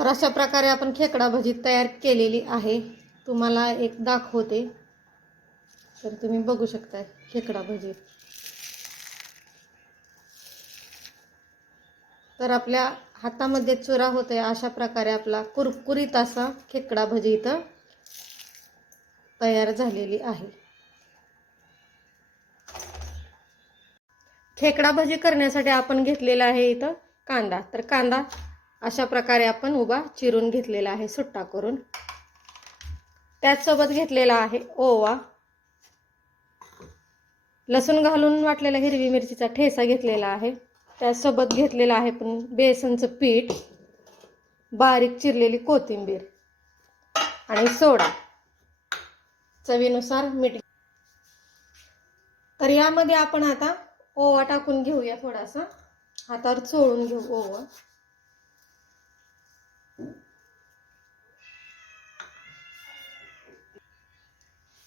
तर अशा प्रकारे आपण खेकडा भजी तयार केलेली आहे. तुम्हाला एक दाखवते. तर तुम्ही बघू शकता खेकडा भजी तर आपल्या हातामध्ये चुरा होते अशा प्रकारे आपला कुरकुरीत असा खेकडा भजी इथं तयार झालेली आहे. खेकडा भजी करण्यासाठी आपण घेतलेला आहे इथं कांदा. तर कांदा अशा प्रकारे आपण उभा चिरून घेतलेला आहे सुट्टा करून. त्याचसोबत घेतलेला आहे ओवा. लसूण घालून वाटलेला हिरवी मिरचीचा ठेसा घेतलेला आहे. त्याचसोबत घेतलेला आहे पण बेसनचं पीठ बारीक चिरलेली कोथिंबीर आणि सोडा. चवीनुसार मीठ तर यामध्ये आपण आता ओवा टाकून घेऊया थोडासा. हातावर चोळून घेऊ ओवा.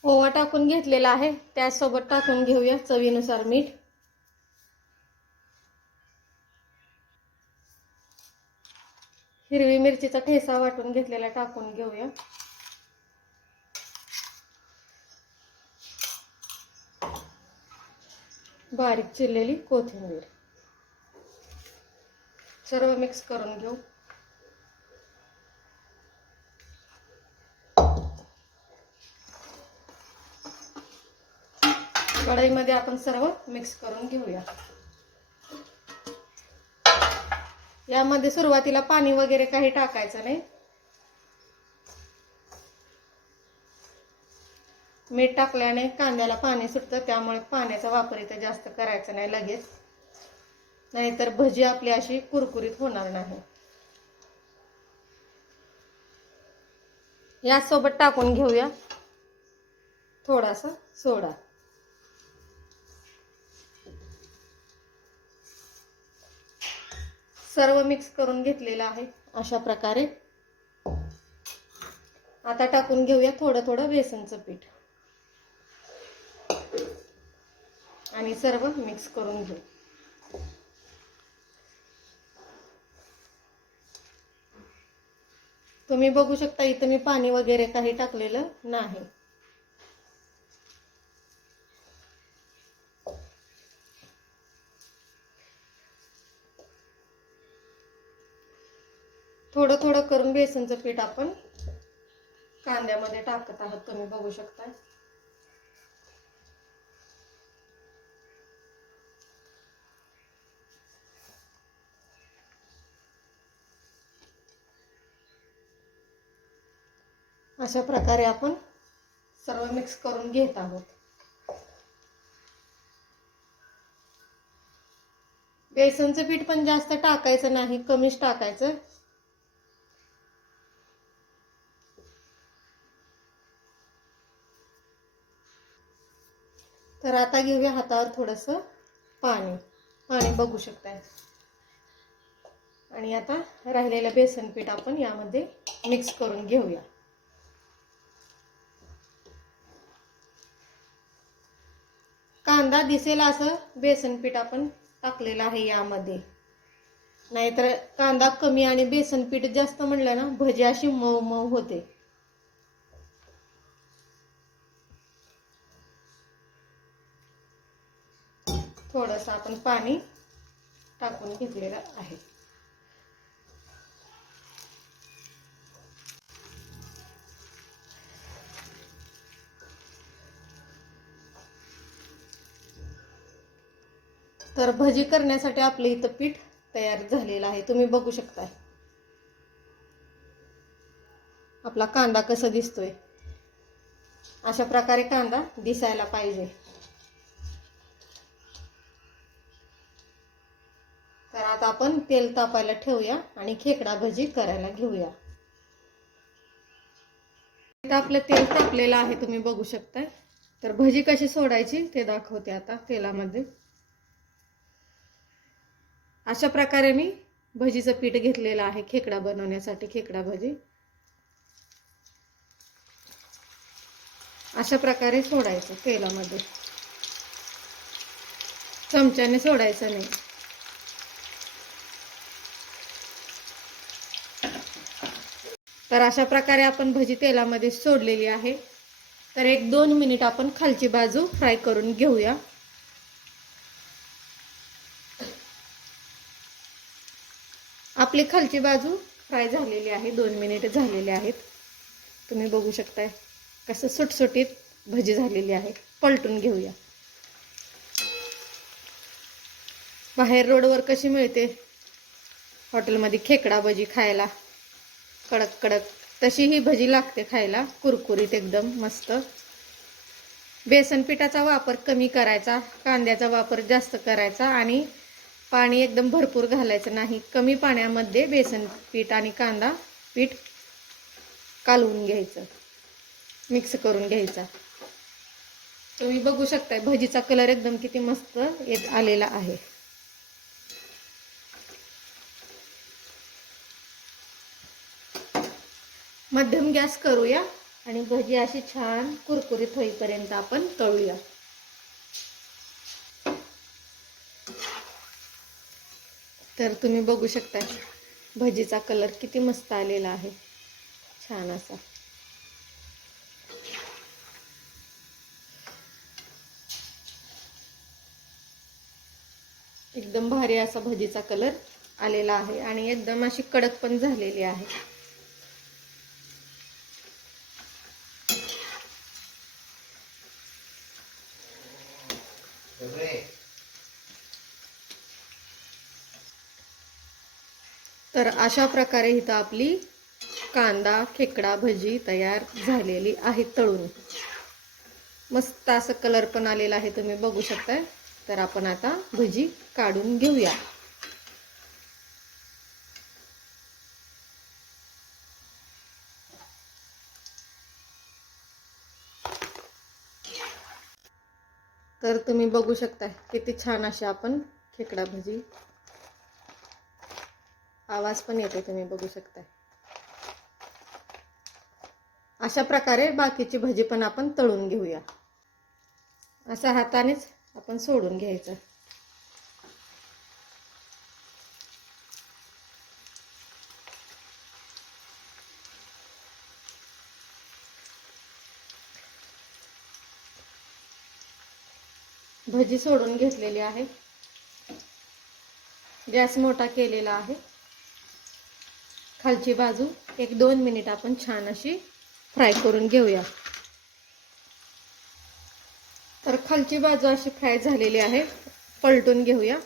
ओवा टाकून घेतलेला आहे. त्यासोबत टाकून घेऊया चवीनुसार मीठ. हिरवी मिरचीचा ठेसा वाटून घेतलेला टाकून घेऊया. बारीक चिरलेली कोथिंबीर. सर्व मिक्स करून घेऊ. कढईमध्ये आपण सर्व मिक्स करून घेऊया. यामध्ये सुरुवातीला पाणी वगैरे काही टाकायचं नाही. मीठ टाकल्याने कांद्याला पाणी सुटतं त्यामुळे पाण्याचा वापर इथे जास्त करायचा नाही लगेच. नाहीतर भजी आपली अशी कुरकुरीत होणार नाही. यासोबत टाकून घेऊया थोडासा सोडा. सर्व मिक्स करून घेतलेलं आहे अशा प्रकारे. आता टाकून घेऊया थोडं थोडं बेसनचं पीठ. आणि सर्व मिक्स करून घेऊ. तुम्ही बघू शकता इथं मी पाणी वगैरे काही टाकलेलं नाही. थोडं थोडं करून बेसनचं पीठ आपण कांद्यामध्ये टाकत आहोत. तुम्ही बघू शकता अशा प्रकारे आपण सर्व मिक्स करून घेत आहोत. बेसनचं पीठ पण जास्त टाकायचं नाही कमीच टाकायचं. तर आता घेऊया हातावर थोडंसं पाणी. पाणी बघू शकताय. आणि आता राहिलेलं बेसन पीठ आपण यामध्ये मिक्स करून घेऊया. कांदा दिसेल असं बेसन पीठ आपण टाकलेलं आहे यामध्ये. नाहीतर कांदा कमी आणि बेसन पीठ जास्त म्हणलं ना भजी अशी मऊ मऊ होते. थोडंसं आपण पाणी टाकून घेतलेलं आहे. तर भजी करण्यासाठी आपलं इथं पीठ तयार झालेलं आहे. तुम्ही बघू शकताय. आपला कांदा कसा दिसतोय? अशा प्रकारे कांदा दिसायला पाहिजे. तर आता आपण तेल तापायला ठेवूया आणि खेकडा भजी करायला घेऊया. आता आपलं तेल तापलेलं आहे तुम्ही बघू शकताय. तर भजी कशी सोडायची ते दाखवते आता तेलामध्ये. अशा प्रकारे मी भजीचं पीठ घेतलेलं आहे खेकडा बनवण्यासाठी खेकडा भजी. अशा प्रकारे सोडायचं तेलामध्ये. चमच्याने सोडायचं नाही. तर अशा प्रकारे आपण भजी तेलामध्ये सोडलेली आहे. तर एक दोन मिनिट आपण खालची बाजू फ्राय करून घेऊया. आपली खालची बाजू फ्राय झालेली आहे दोन मिनिट झालेले आहेत. तुम्ही बघू शकताय कसं सुटसुटीत भजी झालेली आहे. पलटून घेऊया. बाहेर रोडवर कशी मिळते? हॉटेलमध्ये खेकडा भजी खायला. कडक कडक. तशी ही भजी लागते खायला. कुरकुरीत एकदम मस्त. बेसन पिठाचा वापर कमी करायचा कांद्याचा वापर जास्त करायचा आणि पाणी एकदम भरपूर घालायचं नाही. कमी पाण्यामध्ये बेसन पीठ आणि कांदा पीठ कालवून घ्यायचं. मिक्स करून घ्यायचा. तुम्ही बघू शकताय भजीचा कलर एकदम किती मस्त येत आलेला आहे. मध्यम गॅस करूया आणि भजी अशी छान कुरकुरीत होईपर्यंत आपण तळूया. तर तुम्ही बघू शकता भजीचा कलर किती मस्त आलेला आहे. छान असा. एकदम भारी असा भजीचा कलर आलेला आहे आणि एकदम अशी कडक पण झालेली आहे. तर अशा प्रकारे इथं आपली कांदा खेकडा भजी तयार झालेली आहे तळून. मस्त असं कलर पण आलेला आहे तुम्ही बघू शकताय. तर आपण आता भजी काढून घेऊया. तर तुम्ही बघू शकताय किती छान अशी आपण खेकडा भजी. आवाज पण येतो तुम्ही बघू शकता अशा प्रकारे बाकीची भजी पण आपण तळून घेऊया. असा हातानेच आपण सोडून घ्यायचं. भजी सोडून घेतलेली आहे. गॅस मोठा केलेला आहे. खालची बाजू एक दोन मिनिट आपण छान अशी फ्राय करून घेऊया. तर खालची बाजू अशी फ्राय झालेली आहे. पलटून घेऊया.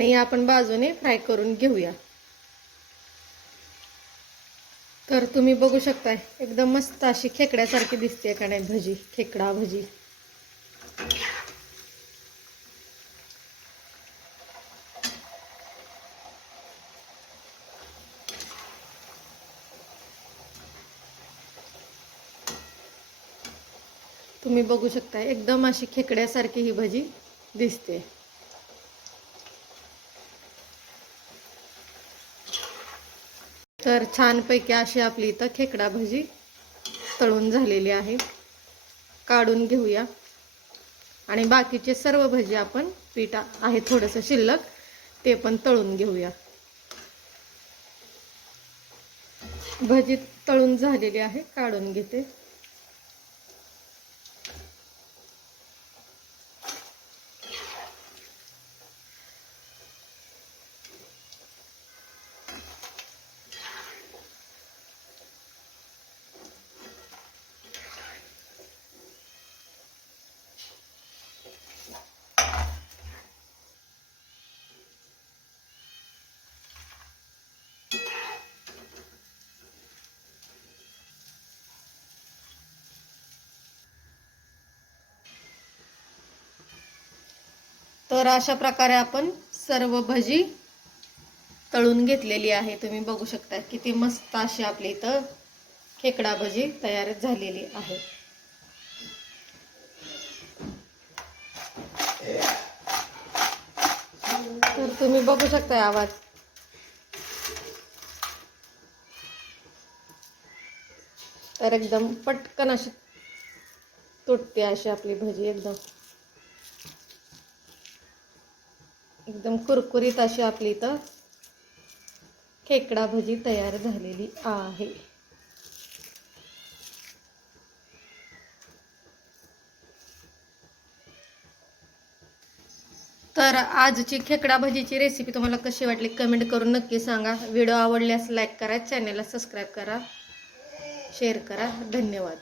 आणि आपण बाजूने फ्राय करून घेऊया. तर तुम्ही बघू शकताय एकदम मस्त अशी खेकड्यासारखी दिसते का नाही भजी खेकडा भजी. तुम्ही बघू शकताय एकदम अशी खेकड्यासारखी ही भजी दिसते तर छानपैकी अशी आपली इथं खेकडा भजी तळून झालेली आहे. काढून घेऊया. आणि बाकीचे सर्व भजी आपण पिठा आहे थोडंसं शिल्लक ते पण तळून घेऊया. भजी तळून झालेली आहे काढून घेते. तर अशा प्रकारे आपण सर्व भजी तळून घेतलेली आहे. तुम्ही बघू शकता किती मस्त अशी आपली इथं खेकडा भजी तयार झालेली आहे. तर तुम्ही बघू शकताय आवाज. तर एकदम पटकन अशी तुटते अशी आपली भजी एकदम. एकदम कुरकुरीत अशी आपली इथं खेकडा भजी तयार झालेली आहे. तर आजची खेकडा भजीची रेसिपी तुम्हाला कशी वाटली कमेंट करून नक्की सांगा. व्हिडिओ आवडल्यास लाईक करा चॅनलला सबस्क्राईब करा शेअर करा. धन्यवाद.